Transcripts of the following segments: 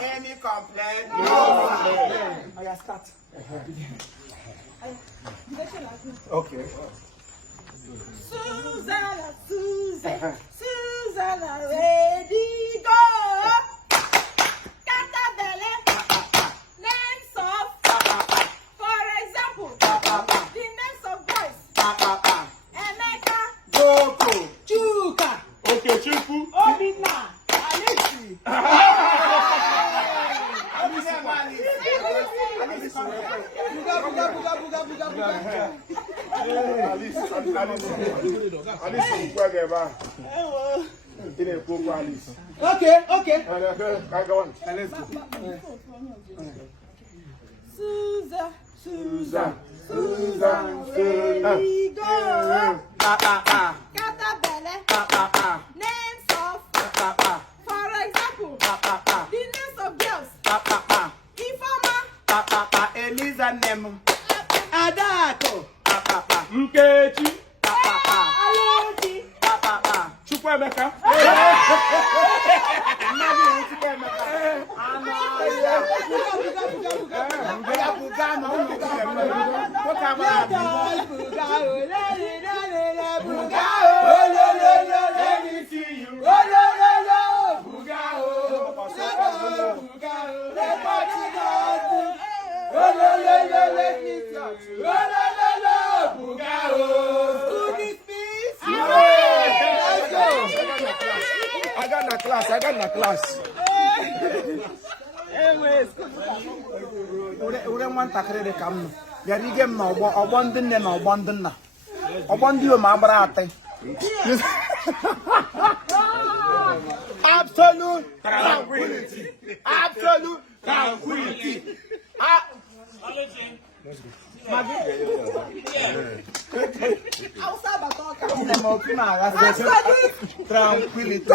Any complaint? No. I start. Okay. Susanna, ready, go. Catabelle, names of, for example, the names of boys. Emeka, Joko, Chuka, okay, Chuku, Obinna, Alexi. Okay. Go on. Let's go. Susan. Go. Catabelle, names of, for example, the names of girls. Ifeoma, Eliza Nemo, Adako, Nkechi, Aleti, Chukwemeka. I got na class. Ure nwatakịrị dị ka m nọ bịara ige m na ọgbọ ndị nne na ọgbọ ndị nna ọgbọ ndị o ma agbara atị. Absolute tranquility. Absolute tranquility. Tranquility.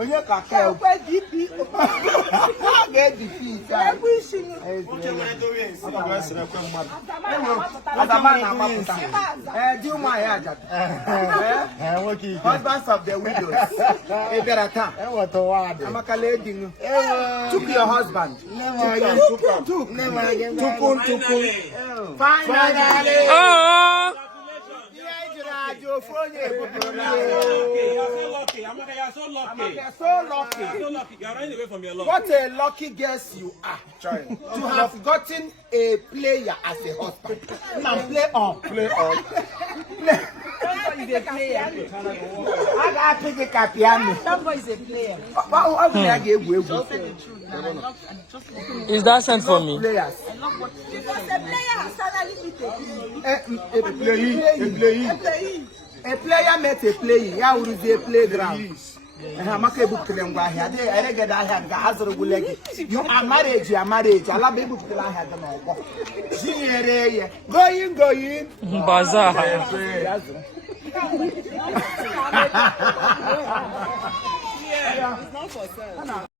Onye ka ka husbands of the widows. Took your husband. Finally. You're so lucky. You're running away from your love. What a lucky guess you are to have gotten a player as a husband. Now play on. Play. Somebody is a player. I got to pick a piano. Somebody is a player. Is that sent for me? Players. Because a player has salary A player met a player. How is a playground? You are married. Going. Bazaar. It's not for sale.